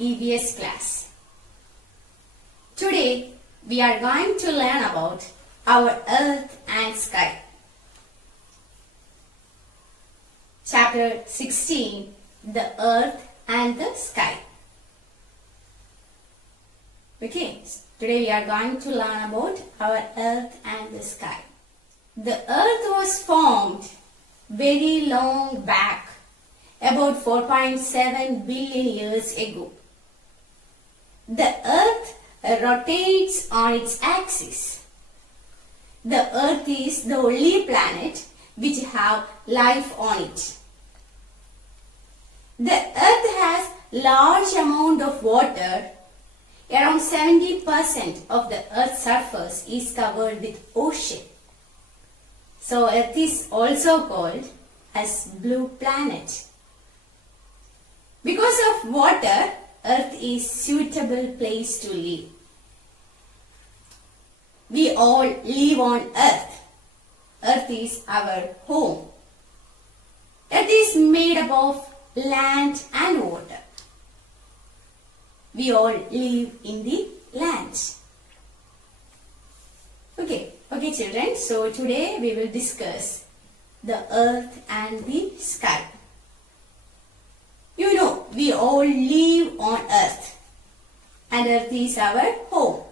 EVS class. Today we are going to learn about our earth and sky. Chapter 16, the earth and the sky. Okay, today we are going to learn about our earth and the sky. The earth was formed very long back, about 4.7 billion years ago. The earth rotates on its axis. The earth is the only planet which have life on it. The earth has large amount of water. Around 70% of the earth's surface is covered with ocean. So earth is also called as blue planet. Because of water, earth is suitable place to live. We all live on earth. Earth is our home. Earth is made up of land and water. We all live in the land. Okay children, so today we will discuss the earth and the sky. You know, we all live on earth and earth is our home.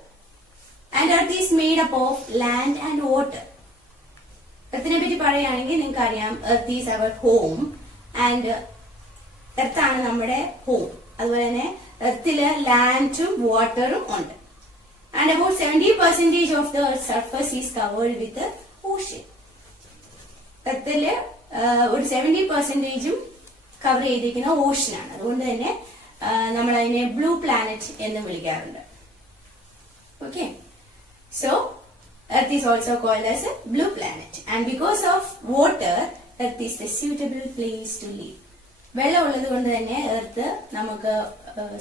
And earth is made up of land and water. Earthine പറ്റി പറയുകയാണെങ്കിൽ നിങ്ങൾക്ക് അറിയാം, earth is our home and earth ആണ് നമ്മുടെ home. അതുപോലെ തന്നെ earthല് ലാൻഡും വാട്ടറും ഉണ്ട്. And about 70% of the surface is covered with the ocean. earthല് ഒരു 70% കവർ ചെയ്തിരിക്കുന്ന ഓഷൻ ആണ്. അതുകൊണ്ട് തന്നെ നമ്മൾ അതിനെ ബ്ലൂ പ്ലാനറ്റ് എന്ന് വിളിക്കാറുണ്ട്. Okay, so earth is also called as a blue planet, and because of water, earth is the suitable place to live. വെള്ളം ഉള്ളത് കൊണ്ട് തന്നെ എർത്ത് നമുക്ക്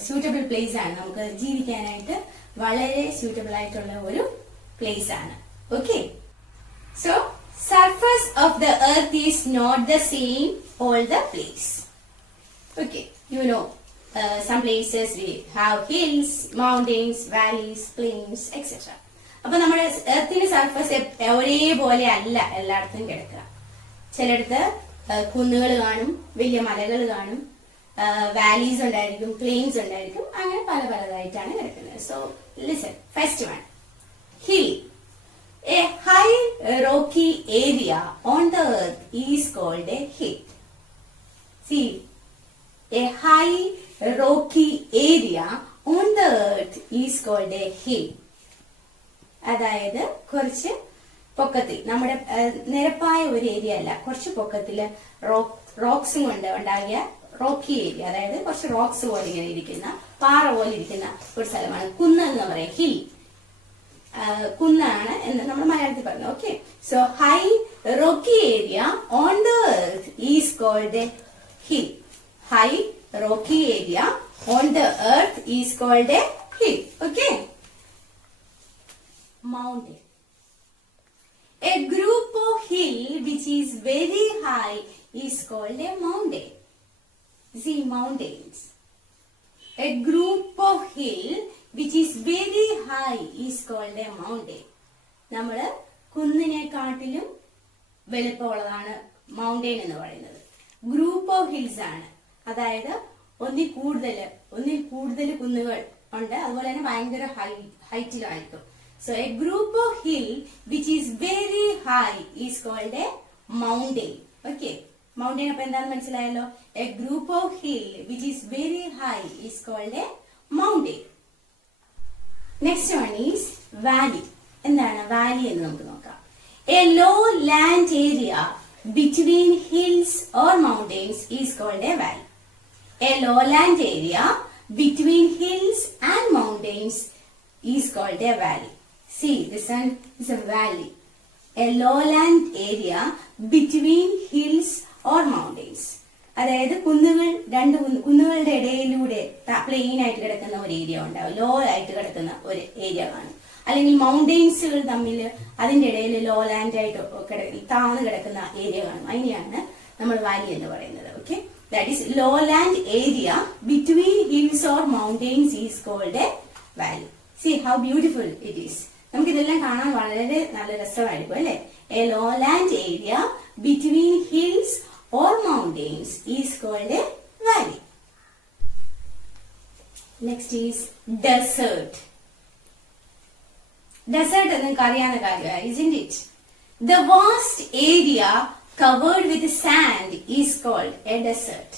suitable place ആണ്, നമുക്ക് ജീവിക്കാനായിട്ട് വളരെ suitable ആയിട്ടുള്ള ഒരു place ആണ്. Okay, so surface of the earth is not the same all the place. Okay, you know, some places we have hills, mountains, valleys, plains, etc. അപ്പൊ നമ്മുടെ എർത്തിന്റെ സർഫസ് ഒരേപോലെ അല്ല എല്ലായിടത്തും കിടക്കുക. ചിലയിടത്ത് കുന്നുകൾ കാണും, വലിയ മലകൾ കാണും, വാലീസ് ഉണ്ടായിരിക്കും, പ്ലെയിൻസ് ഉണ്ടായിരിക്കും, അങ്ങനെ പല പലതായിട്ടാണ് കിടക്കുന്നത്. So listen, first one, hill. A high rocky area on the earth is called a hill. See, a high rocky area on the earth is called a hill. അതായത് കുറച്ച് പൊക്കത്തിൽ, നമ്മുടെ നിരപ്പായ ഒരു ഏരിയ അല്ല, കുറച്ച് പൊക്കത്തില് റോക്സും കൊണ്ട് ഉണ്ടാകിയ റോക്കി ഏരിയ, അതായത് കുറച്ച് റോക്സ് പോലെ ഇങ്ങനെ ഇരിക്കുന്ന, പാറ പോലെ ഇരിക്കുന്ന ഒരു സ്ഥലമാണ് കുന്ന് എന്ന് പറയാം. ഹിൽ കുന്നാണ് എന്ന് നമ്മൾ മലയാളത്തിൽ പറഞ്ഞു. Okay, so high rocky area on the earth is called a hill. High rocky area on the earth is called a hill. Okay, mountain. A group of hill which is very high is called a mountain. See, mountains. A group of hill which is very high is called a mountain. നമ്മള് കുന്നിനെക്കാട്ടിലും വലുപ്പമുള്ളതാണ് mountain എന്ന് പറയുന്നത്. Group of hills ആണ്, അതായത് ഒന്നിൽ കൂടുതൽ കുന്നുകൾ ഉണ്ട്, അതുപോലെ തന്നെ ഭയങ്കര ഹൈറ്റിലായിരിക്കും. So a group of hill which is very high is called a mountain. Okay, mountain അപ്പൊ എന്താണെന്ന് മനസ്സിലായല്ലോ. A group of hill which is very high is called a mountain. Next one is valley. എന്താണ് valley എന്ന് നമുക്ക് നോക്കാം. A low land area between hills or mountains is called a valley. A lowland area between hills and mountains is called a valley. See, this one is a valley. A lowland area between hills or mountains. അതായത് കുന്നുകളുടെ ഇടയിലൂടെ plain ആയിട്ട് കിടക്കുന്ന ഒരു area ഉണ്ടാവും, law ആയിട്ട് കിടക്കുന്ന ഒരു area കാണും. അല്ലെങ്കിൽ മൗണ്ടെയിൻസുകൾ തമ്മിൽ അതിന്റെ ഇടയിൽ ലോ ലാൻഡ് ആയിട്ട് താഴ്ന്നു കിടക്കുന്ന ഏരിയ കാണും. അതിനെയാണ് നമ്മൾ വാലി എന്ന് പറയുന്നത്. Okay, that is lowland area between hills or mountains is called a valley. See how beautiful it is. നമുക്ക് ഇതെല്ലാം കാണാൻ വളരെ നല്ല രസമായിരിക്കും അല്ലേ? A lowland area between hills or mountains is called a valley. Next is desert. Desert നിങ്ങൾക്ക് അറിയാവുന്ന കാര്യമാണ്, isn't it? The vast area covered with sand is called a desert.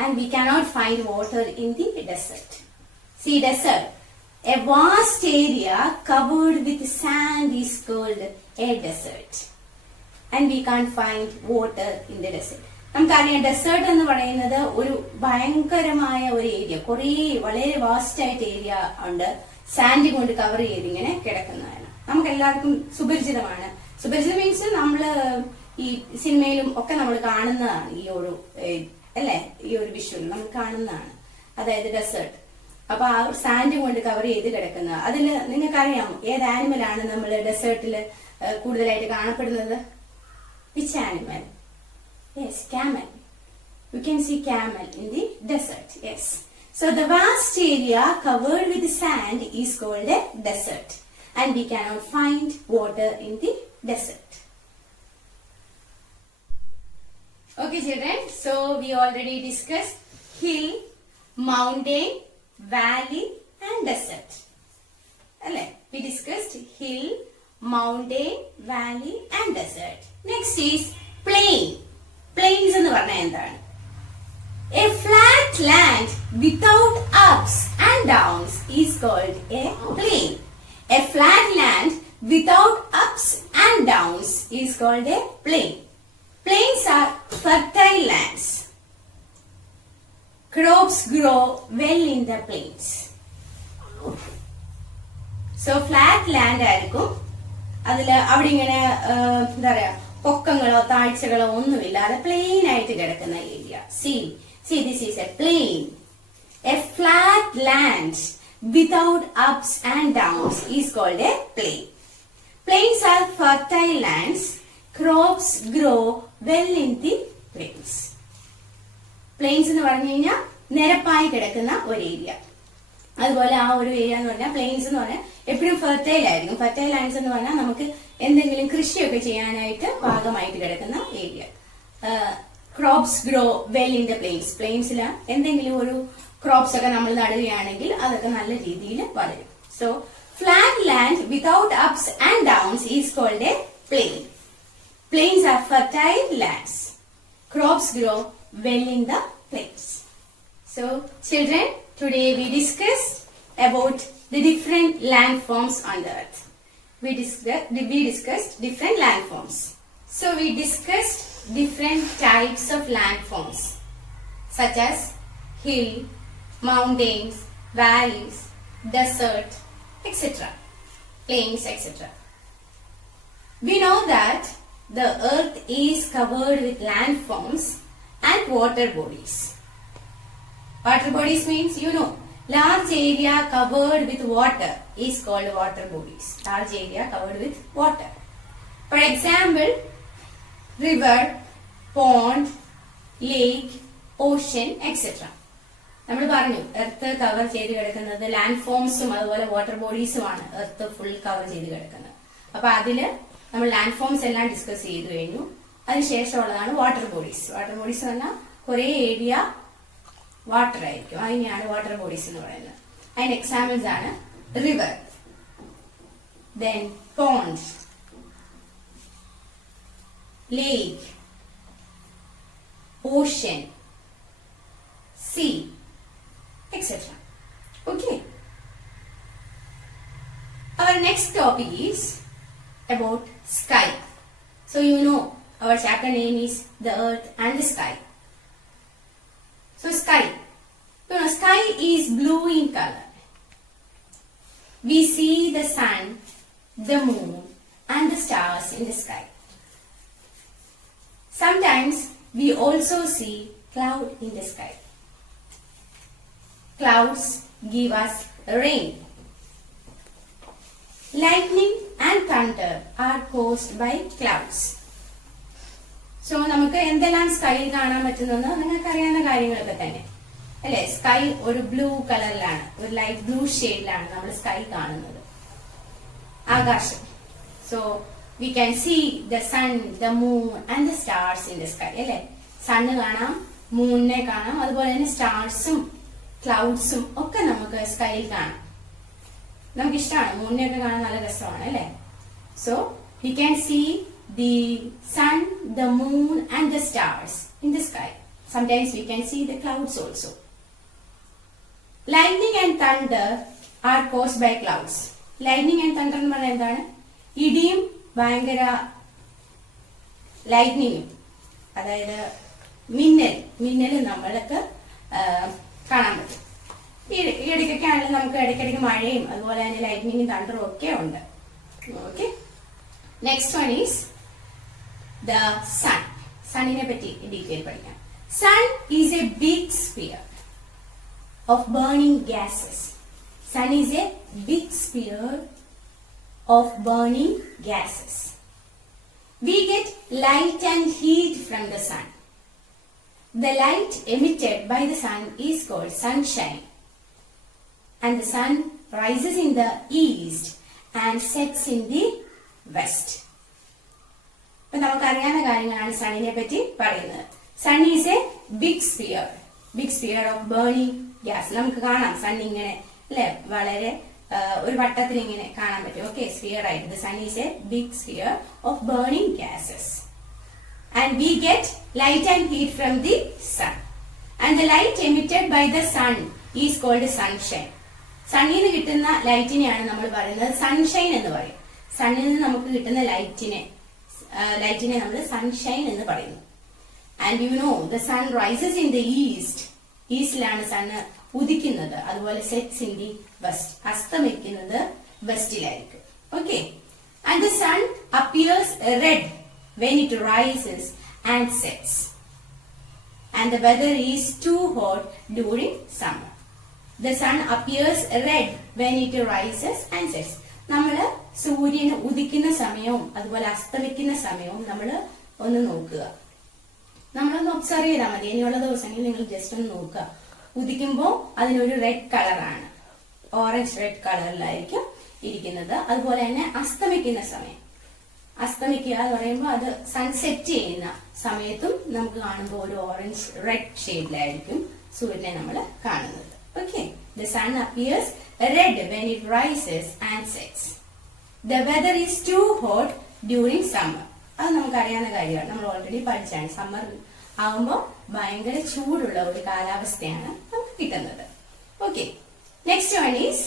And we cannot find water in the desert. See, desert. A vast area covered with sand is called a desert. And we can't find water in the desert. നമുക്കറിയാം desert എന്ന് പറയുന്നത് ഒരു ഭയങ്കരമായ ഒരു area, വളരെ vast ആയിട്ട് area ഉണ്ട്, sand കൊണ്ട് കവർ ചെയ്ത് ഇങ്ങനെ കിടക്കുന്നതാണ്. നമുക്ക് എല്ലാവർക്കും സുപരിചിതമാണ്. സുപരിചിതം മീൻസ് നമ്മള് ഈ സിനിമയിലും ഒക്കെ നമ്മൾ കാണുന്നതാണ് ഈ ഒരു അല്ലെ, ഈ ഒരു വിഷ്വൽ നമ്മൾ കാണുന്നതാണ്. അതായത് ഡെസേർട്ട്. അപ്പൊ ആ സാൻഡ് കൊണ്ട് കവർ ചെയ്ത് കിടക്കുന്ന അതിൽ നിങ്ങൾക്കറിയാമോ ഏത് ആനിമൽ ആണ് നമ്മൾ ഡെസേർട്ടിൽ കൂടുതലായിട്ട് കാണപ്പെടുന്നത്? Which animal? Yes, camel. You can see camel in the desert. Yes. So the vast area covered with sand is called a desert, and we cannot find water in the desert. Okay, children. So we already discussed hill, mountain, valley, and desert. We discussed hill, mountain, valley, and desert. Next is plain. Plains എന്ന് പറഞ്ഞാൽ എന്താണ്? A flat land without ups and downs is called a plain. A flat land without ups and downs is called a plain. Plains are fertile lands. Crops grow well in the plains. So flat land ആയിരിക്കും. അതില് അവിടെ ഇങ്ങനെ എന്താ പറയാ പൊക്കങ്ങളോ താഴ്ചകളോ ഒന്നുമില്ലാതെ plain ആയിട്ട് കിടക്കുന്ന area. See, this is a plain. A flat land without ups and downs is called a plain. Plains are fertile lands. Crops grow well in the plains. Plains എന്ന് പറഞ്ഞു കഴിഞ്ഞാൽ നിരപ്പായി കിടക്കുന്ന ഒരു ഏരിയ. അതുപോലെ ആ ഒരു ഏരിയ എന്ന് പറഞ്ഞാൽ പ്ലെയിൻസ് എന്ന് പറഞ്ഞാൽ എപ്പോഴും ഫെർട്ടൈൽ ആയിരിക്കും. ഫെർട്ടൈൽ ലാൻഡ്സ് എന്ന് പറഞ്ഞാൽ നമുക്ക് എന്തെങ്കിലും കൃഷിയൊക്കെ ചെയ്യാനായിട്ട് പാകമായിട്ട് കിടക്കുന്ന area. Crops grow well in the plains. പ്ലെയിൻസിൽ എന്തെങ്കിലും ഒരു ക്രോപ്സ് ഒക്കെ നമ്മൾ നടുകയാണെങ്കിൽ അതൊക്കെ നല്ല രീതിയിൽ വളരും. So flat land without ups and downs is called a plain. Plains are fertile lands. Crops grow well in the plains. So children, today we discussed about the different landforms on the earth. We discussed different landforms. So we discussed different types of landforms such as hill, mountains, valleys, desert, etc. Plains, etc. We know that the earth is covered with landforms and water bodies. Water bodies means, large area covered with water is called water bodies. Large area covered with water. For example, river, pond, lake, ocean, etc. നമ്മൾ പറഞ്ഞു earth cover ചെയ്ത് കിടക്കുന്നത് land ഫോംസും അതുപോലെ water ബോഡീസുമാണ് earth full cover ചെയ്ത് കിടക്കുന്നത്. അപ്പൊ അതില് നമ്മൾ ലാൻഡ് ഫോംസ് എല്ലാം ഡിസ്കസ് ചെയ്തു കഴിഞ്ഞു. അതിനുശേഷമുള്ളതാണ് വാട്ടർ ബോഡീസ്. വാട്ടർ ബോഡീസ് എന്ന് പറഞ്ഞാൽ കുറെ ഏരിയ വാട്ടർ ആയിരിക്കും. അതിനെയാണ് വാട്ടർ ബോഡീസ് എന്ന് പറയുന്നത്. അതിന്റെ എക്സാമ്പിൾസ് ആണ് river, then pond, lake, ocean, sea, etcetera. Okay. Our next topic is about sky. So our chapter name is the earth and the sky. So sky. Sky is blue in color. We see the sun, the moon, and the stars in the sky. Sometimes we also see cloud in the sky. Clouds give us rain. Lightning and thunder are caused by clouds. So so നമുക്ക് എന്തെല്ലാം സ്കൈയിൽ കാണാൻ പറ്റുന്നെന്ന് നിങ്ങൾക്ക് അറിയാവുന്ന കാര്യങ്ങളൊക്കെ തന്നെ അല്ലെ. Sky ഒരു blue കളറിലാണ്, ഒരു ലൈറ്റ് ബ്ലൂ ഷെയ്ഡിലാണ് നമ്മൾ സ്കൈ കാണുന്നത്, ആകാശം. So we can see the sun, the moon and the stars in the sky അല്ലെ. സണ്ണ് കാണാം, മൂണിനെ കാണാം, അതുപോലെ തന്നെ സ്റ്റാർസും ക്ലൗഡ്സും ഒക്കെ നമുക്ക് സ്കൈയിൽ കാണാം. നമുക്ക് ഇഷ്ടമാണ്, മൂണിനെയൊക്കെ കാണാൻ നല്ല രസമാണ് അല്ലെ. So we can see the sun, the moon and the stars in the sky. Sometimes we can see the clouds also. Lightning and thunder are caused by clouds. Lightning and thunder എന്ന് പറഞ്ഞാൽ എന്താണ്? ഇടിയും ഭയങ്കര ലൈറ്റ്നിങ്ങും, അതായത് മിന്നൽ നമ്മൾക്ക് കാണാൻ പറ്റും. ഈ ഇടയ്ക്കൊക്കെ ആണെങ്കിലും നമുക്ക് ഇടയ്ക്കിടയ്ക്ക് മഴയും അതുപോലെ തന്നെ ലൈറ്റ്നിങ്ങും തണ്ടറും ഒക്കെ ഉണ്ട്. Okay, next one is the sun. സണ്ണിനെ പറ്റി ഡീറ്റെയിൽ പഠിക്കാം. Sun is a big sphere of burning gases. Sun is a big sphere of burning gases. We get light and heat from the sun. The light emitted by the sun is called sunshine. And the sun rises in the east and sets in the west. അപ്പൊ നമുക്കറിയാവുന്ന കാര്യങ്ങളാണ് സണ്ണിനെ പറ്റി പറയുന്നത്. Sun is a big sphere of burning gas. നമുക്ക് കാണാം sun ഇങ്ങനെ അല്ലെ, വളരെ ഒരു വട്ടത്തിൽ ഇങ്ങനെ കാണാൻ പറ്റും. ഓക്കെ, സ്പിയർ ആയിട്ട് sun is a big sphere of burning gases. And we get light and heat from the sun. And the light emitted by the sun is called sunshine. സണ്ണിൽ നിന്ന് കിട്ടുന്ന ലൈറ്റിനെയാണ് നമ്മൾ പറയുന്നത് സൺഷൈൻ എന്ന് പറയും. സണ്ണിൽ നിന്ന് നമുക്ക് കിട്ടുന്ന ലൈറ്റിനെ നമ്മൾ സൺഷൈൻ എന്ന് പറയുന്നു. And you know the sun rises in the east. ഈസ്റ്റിലാണ് സണ്ണ് ഉദിക്കുന്നത്. അതുപോലെ സെറ്റ്സ് ഇൻ ദി വെസ്റ്റ്, അസ്തമിക്കുന്നത് വെസ്റ്റിലായിരിക്കും. Okay, and the sun appears red when it rises and sets. And the weather is too hot during summer. The sun appears red when it rises and sets. നമ്മള് സൂര്യന് ഉദിക്കുന്ന സമയവും അതുപോലെ അസ്തമിക്കുന്ന സമയവും നമ്മൾ ഒന്ന് നോക്കുക. നമ്മളൊന്ന് ഒബ്സർവ് ചെയ്താൽ മതി. ഇനിയുള്ള ദിവസങ്ങളിൽ നിങ്ങൾ ജസ്റ്റ് ഒന്ന് നോക്കുക. ഉദിക്കുമ്പോൾ അതിനൊരു റെഡ് കളറാണ്, ഓറഞ്ച് റെഡ് കളറിലായിരിക്കും ഇരിക്കുന്നത്. അതുപോലെ തന്നെ അസ്തമിക്കുന്ന സമയം, അസ്തമിക്കുക എന്ന് പറയുമ്പോൾ അത് സൺസെറ്റ് ചെയ്യുന്ന സമയത്തും നമുക്ക് കാണുമ്പോൾ ഒരു ഓറഞ്ച് റെഡ് ഷെയ്ഡിലായിരിക്കും സൂര്യനെ നമ്മൾ കാണുന്നത്. Okay, the sun appears red when it rises and sets. The weather is too hot during summer. അത് നമുക്കറിയാവുന്ന കാര്യമാണ്, നമ്മൾ ഓൾറെഡി പഠിച്ചാണ്. സമ്മർ ആകുമ്പോൾ ഭയങ്കര ചൂടുള്ള ഒരു കാലാവസ്ഥയാണ് നമുക്ക് കിട്ടുന്നത്. ഓക്കെ, നെക്സ്റ്റ് വൺ ഈസ്,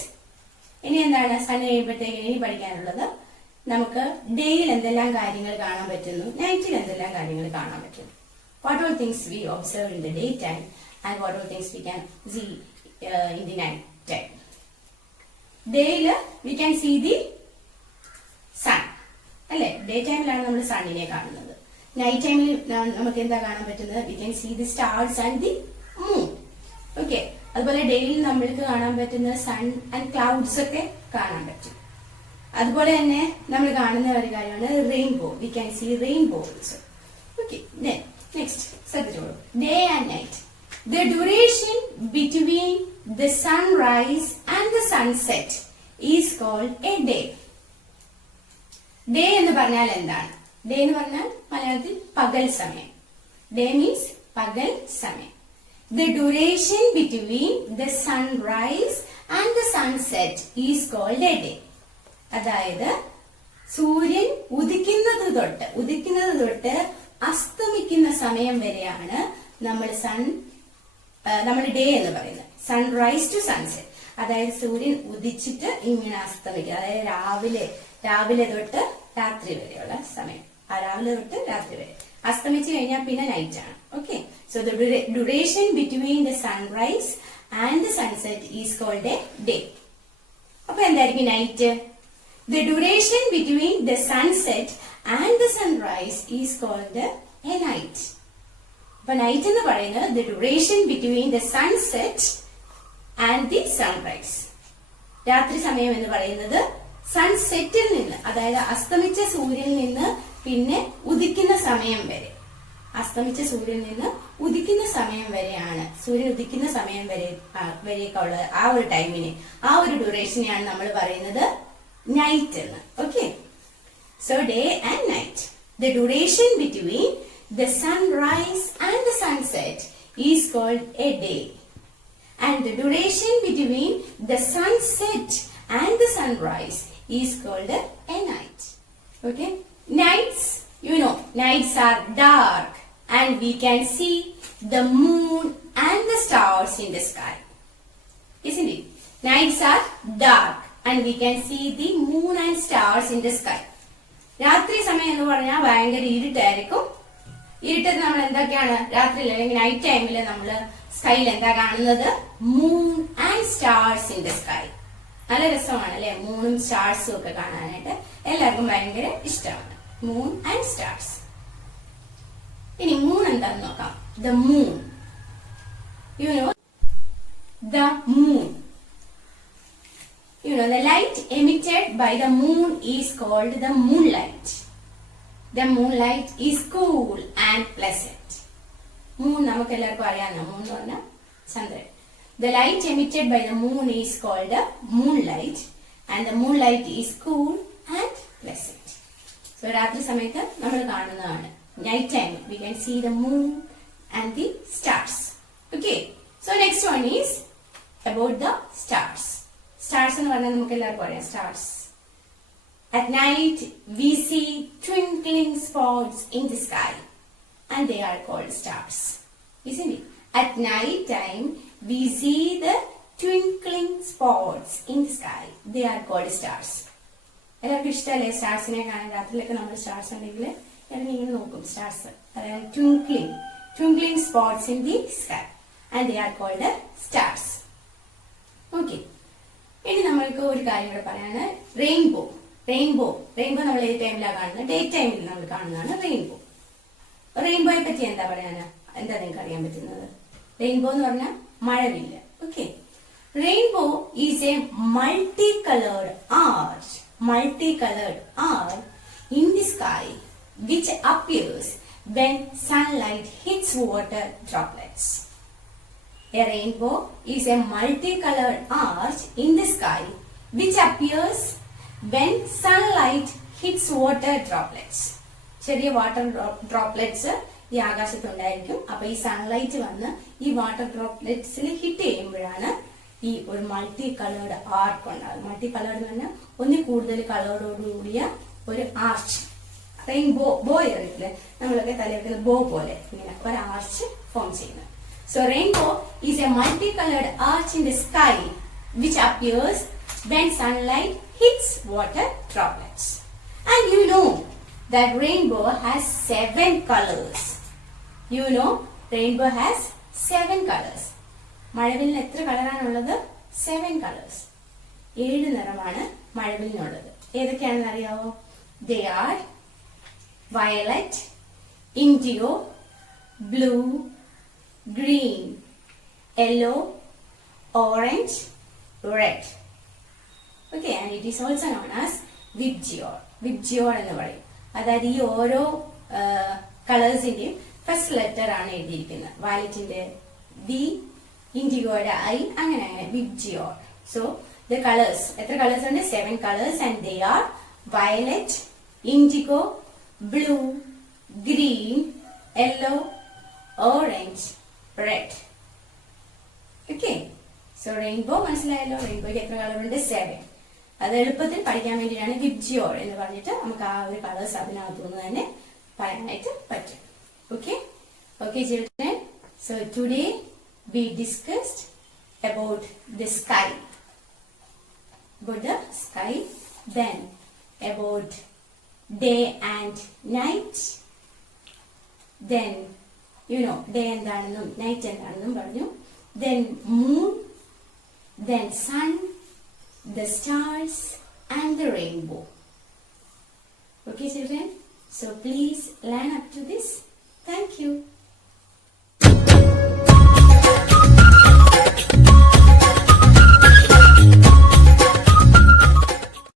ഇനി എന്താണ് സൺ കഴിയുമ്പോഴത്തേക്ക് ഇനി പഠിക്കാനുള്ളത്, നമുക്ക് ഡേയിൽ എന്തെല്ലാം കാര്യങ്ങൾ കാണാൻ പറ്റുന്നു, നൈറ്റിൽ എന്തെല്ലാം കാര്യങ്ങൾ കാണാൻ പറ്റും. What all things we observe in the daytime and what all things we can see in the night time. Dayil we can see the sun അല്ലെ. ഡേ ടൈമിലാണ് നമ്മൾ സണ്ണിനെ കാണുന്നത്. നൈറ്റ് ടൈമിൽ നമുക്ക് എന്താ കാണാൻ പറ്റുന്നത്? we can see the stars and the moon. Okay, അതുപോലെ ഡേയിൽ നമ്മൾക്ക് കാണാൻ പറ്റുന്ന സൺ ആൻഡ് ക്ലൗഡ്സ് ഒക്കെ കാണാൻ പറ്റും. അതുപോലെ തന്നെ നമ്മൾ കാണുന്ന ഒരു കാര്യമാണ് rainbow. we can see rainbow also. Okay, next ശ്രദ്ധിച്ചോളൂ. Day and night. The duration between the sunrise and the sunset is called a day. Day എന്ന് പറഞ്ഞാൽ എന്താണ്? Day എന്ന് പറഞ്ഞാൽ മലയാളത്തിൽ പകൽ സമയം. Day means പകൽ സമയം. The duration between the sunrise and the sunset is called a day. അതായത് സൂര്യൻ ഉദിക്കുന്നത് തൊട്ട് അസ്തമിക്കുന്ന സമയം വരെയാണ് നമ്മൾ ഡേ എന്ന് പറയുന്നത്. സൺറൈസ് ടു സൺസെറ്റ്, അതായത് സൂര്യൻ ഉദിച്ചിട്ട് ഇങ്ങനെ അസ്തമിക്കുക, അതായത് രാവിലെ തൊട്ട് രാത്രി വരെയുള്ള സമയം. രാവിലെ തൊട്ട് രാത്രി വരെ. അസ്തമിച്ചു കഴിഞ്ഞാൽ പിന്നെ നൈറ്റ് ആണ്. Okay, so the duration between the sunrise and the sunset is called a day. അപ്പൊ എന്തായിരിക്കും night? The duration between the sunset and the sunrise is called a night. അപ്പൊ നൈറ്റ് എന്ന് പറയുന്നത് the duration between the sunset and the sunrise. രാത്രി സമയം എന്ന് പറയുന്നത് സൺസെറ്റിൽ നിന്ന്, അതായത് അസ്തമിച്ച സൂര്യനിൽ നിന്ന് പിന്നെ ഉദിക്കുന്ന സമയം വരെ. അസ്തമിച്ച സൂര്യനിൽ നിന്ന് ഉദിക്കുന്ന സമയം വരെയാണ്, സൂര്യൻ ഉദിക്കുന്ന സമയം വരെയൊക്കെയുള്ള ആ ഒരു ടൈമിന്, ആ ഒരു ഡ്യൂറേഷനെയാണ് നമ്മൾ പറയുന്നത് നൈറ്റ് എന്ന്. Okay, so day and night. The duration between the sunrise and the sunset is called a day, and the duration between the sunset and the sunrise is called a night. Okay, nights, you know, nights are dark and we can see the moon and the stars in the sky, isn't it? Nights are dark and we can see the moon and stars in the sky. രാത്രി സമയം എന്ന് പറഞ്ഞാൽ ഭയങ്കര ഇരുട്ടായിരിക്കും. ഇരുട്ടത്ത് നമ്മൾ എന്തൊക്കെയാണ് രാത്രിയിൽ അല്ലെങ്കിൽ നൈറ്റ് ടൈമിൽ നമ്മൾ സ്കൈയിൽ എന്താ കാണുന്നത്? Moon and stars in the sky. നല്ല രസമാണ് അല്ലെ, മൂണും സ്റ്റാർസും ഒക്കെ കാണാനായിട്ട് എല്ലാവർക്കും ഭയങ്കര ഇഷ്ടമാണ്, മൂൺ ആൻഡ് സ്റ്റാർസ്. ഇനി മൂൺ എന്താന്ന് നോക്കാം. The moon, you know, the moon, you know, the light emitted by the moon is called the moonlight. The moonlight is cool and pleasant. Moon നമുക്ക് എല്ലാവർക്കും അറിയാവുന്ന, മൂൺ എന്ന് പറഞ്ഞാൽ ചന്ദ്രൻ. The light emitted by the moon is called the moonlight and the moonlight is cool and pleasant. So രാത്രി സമയത്ത് നമ്മൾ കാണുന്നതാണ്, night time we can see the moon and the stars. Okay, so next one is about the stars. Stars എന്ന് പറഞ്ഞാൽ നമുക്ക് എല്ലാവർക്കും അറിയാം, stars. At night we see twinkling spots in the sky and they are called stars, isn't it? At night time we see the twinkling spots in the sky, they are called stars. എല്ലാവർക്കും ഇഷ്ടമല്ലേ സ്റ്റാർസിനെ കാണാൻ? രാത്രിയിലൊക്കെ നമ്മൾ stars ഉണ്ടെങ്കിൽ ഇറങ്ങി ഇങ്ങനെ നോക്കും, stars, അതായത് twinkling spots in the sky and they are called stars. Okay, ഇനി നമ്മൾക്ക് ഒരു കാര്യം കൂടെ പറയാണ്, റെയിൻബോ. റെയിൻബോ നമ്മൾ ഏത് ടൈമിലാണ് കാണുന്നത്? ഡേ ടൈമിൽ നമ്മൾ കാണുന്നതാണ് റെയിൻബോ. റെയിൻബോയെ പറ്റി എന്താ പറയാനാ, എന്താ നിങ്ങൾക്ക് അറിയാൻ പറ്റുന്നത്? റെയിൻബോ എന്ന് പറഞ്ഞാൽ മഴവില്ല്. Okay, rainbow is A multi coloured art in the sky which appears when sunlight hits water droplets. A rainbow is A multi coloured art in the sky which appears when sunlight hits water droplets. ചെറിയ water droplets ഈ ആകാശത്തുണ്ടായിരിക്കും. അപ്പൊ ഈ sunlight വന്ന് ഈ water ഡ്രോപ്ലെറ്റ്സിൽ hit ചെയ്യുമ്പോഴാണ് ഈ ഒരു multi coloured art ഉണ്ടാകുന്നത്. മൾട്ടി കളേർഡ് എന്ന് പറഞ്ഞാൽ ഒന്നിൽ കൂടുതൽ കളേർഡോടുകൂടിയ ഒരു ആർച്ച്. റെയിൻബോ അറിയില്ലേ, നമ്മളൊക്കെ തലവെക്കുന്ന ബോ പോലെ ഇങ്ങനെ ഒരു ആർച്ച് ഫോം ചെയ്യുന്നത്. So rainbow is A multi coloured arch in the sky which appears when sunlight hits water droplets. And you know that rainbow has 7 colors. You know, rainbow has 7 colors. മഴവില്ലിന് എത്ര കളറാണുള്ളത്? 7 colors. 7 നിറമാണ് മഴവില്ലിനുള്ളത്. ഏതൊക്കെയാണെന്ന് അറിയാവോ? They are violet, indigo, blue, green, yellow, orange, red. Okay, and it is also known as Vibgyor. Vibgyor എന്ന് പറയും. അതായത് ഈ ഓരോ കളേഴ്സിന്റെയും first letter ആണ് എഴുതിയിരിക്കുന്നത്. വയലറ്റിന്റെ വി, ഇൻഡിഗോയുടെ ഐ, അങ്ങനെ Vibgyor. സോ ദ കളേഴ്സ്, എത്ര കളേഴ്സ് ഉണ്ട്? 7 colours and they are violet, IndiGo, blue, green, yellow, orange, red. Okay, so rainbow മനസ്സിലായല്ലോ. റെയിൻബോയ്ക്ക് എത്ര കളർ ഉണ്ട്? 7. അത് എളുപ്പത്തിൽ പഠിക്കാൻ വേണ്ടിയാണ് Vibgyor എന്ന് പറഞ്ഞിട്ട് നമുക്ക് ആ ഒരു കളേഴ്സ് അതിനകത്തുനിന്ന് തന്നെ പറയാനായിട്ട് പറ്റും. Okay, okay children. So today we discussed about the sky, then about day and night, then you know day എന്താണെന്നും night എന്താണെന്നും പറഞ്ഞു, then moon, then sun, the stars and the rainbow. Okay children, so please learn up to this. Thank you.